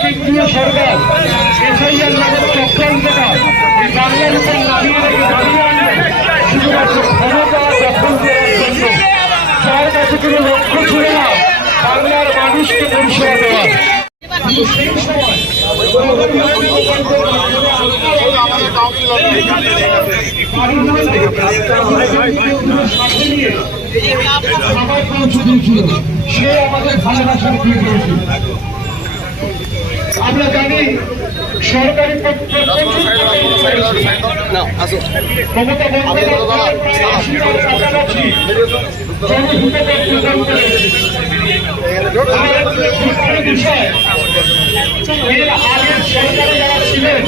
কেন্দ্রীয় সরকার এসআইআর নামের চক্রান্তটা বাংলার উপর নামিয়ে রেখে দাঁড়িয়ে আনবে শুধুমাত্র ক্ষমতা দখল করার জন্য, যার কাছে কোনো লক্ষ্য ছিল না বাংলার মানুষকে পরিষেবা দেওয়া। সেই সময় সে আমাদের ভালোবাসার দিয়ে করেছিল। আমরা জানি সরকারি মমতা বন্দ্যোপাধ্যায়ের কাছাকাছি বিষয় এর আগের সরকারে যারা ছিলেন,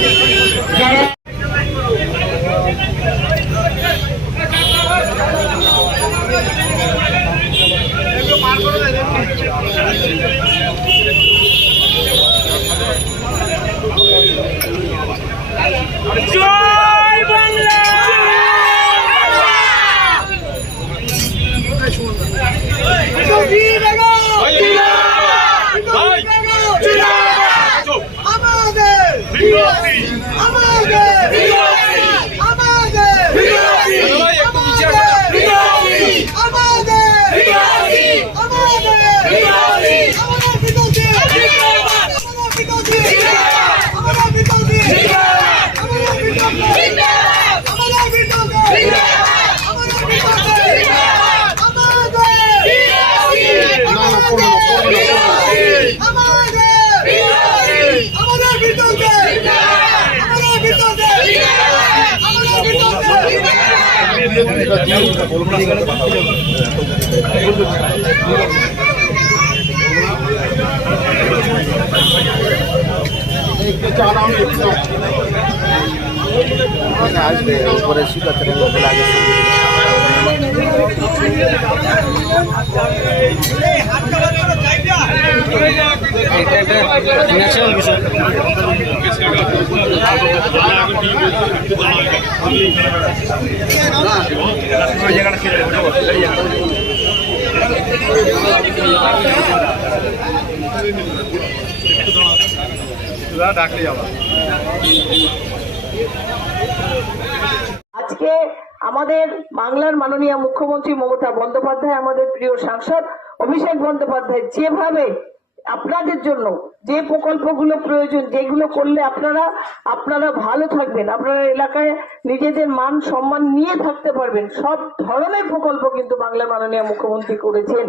যারা জয় বাংলা। আসবে উপরে শিকারের লোক লাগে এটা একটা ন্যাচারাল বিষয়। আজকে আমাদের বাংলার মাননীয় মুখ্যমন্ত্রী মমতা বন্দ্যোপাধ্যায়, আমাদের প্রিয় সাংসদ অভিষেক বন্দ্যোপাধ্যায় যেভাবে আপনাদের জন্য যে প্রকল্পগুলো প্রয়োজন, যেগুলো করলে আপনারা ভালো থাকবেন, আপনারা এলাকায় নিজেদের মান সম্মান নিয়ে থাকতে পারবেন, সব ধরনের প্রকল্প কিন্তু বাংলার মাননীয় মুখ্যমন্ত্রী করেছেন।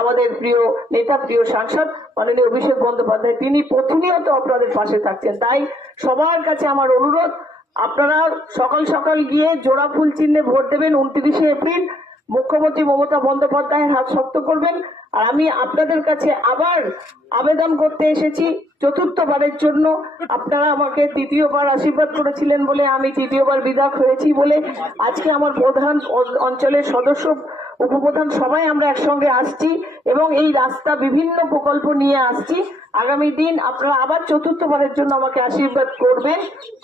আমাদের প্রিয় নেতা, প্রিয় সাংসদ মাননীয় অভিষেক বন্দ্যোপাধ্যায়, তিনি প্রতিনিয়ত আপনাদের পাশে থাকছেন। তাই সবার কাছে আমার অনুরোধ, আপনারা সকাল সকাল গিয়ে জোড়া ফুল চিহ্নে ভোট দেবেন। 29শে এপ্রিল মুখ্যমন্ত্রী মমতা বন্দ্যোপাধ্যায়ের হাত শক্ত করবেন। আর আমি আপনাদের কাছে আবার আবেদন করতে এসেছি চতুর্থবারের জন্য। আপনারা আমাকে তৃতীয়বার আশীর্বাদ করেছিলেন বলে, আমি তৃতীয়বার বিধায়ক হয়েছি বলে আজকে আমার প্রধান অঞ্চলের সদস্য, উপপ্রধান সবাই আমরা একসঙ্গে আসছি এবং এই রাস্তা বিভিন্ন প্রকল্প নিয়ে আসছি। আগামী দিন আপনারা আবার চতুর্থবারের জন্য আমাকে আশীর্বাদ করবেন।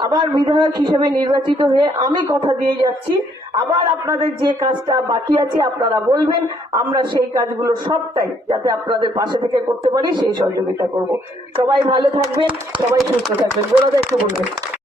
আবার বিধায়ক হিসেবে নির্বাচিত হয়ে আমি কথা দিয়ে যাচ্ছি, আবার আপনাদের যে কাজটা বাকি আছে আপনারা বলবেন, আমরা সেই কাজগুলো সবটাই যাতে আপনাদের পাশে থেকে করতে পারি সেই সহযোগিতা করব। সবাই ভালো থাকবেন, সবাই সুস্থ থাকবেন। গোড়াদা একটু বলবেন।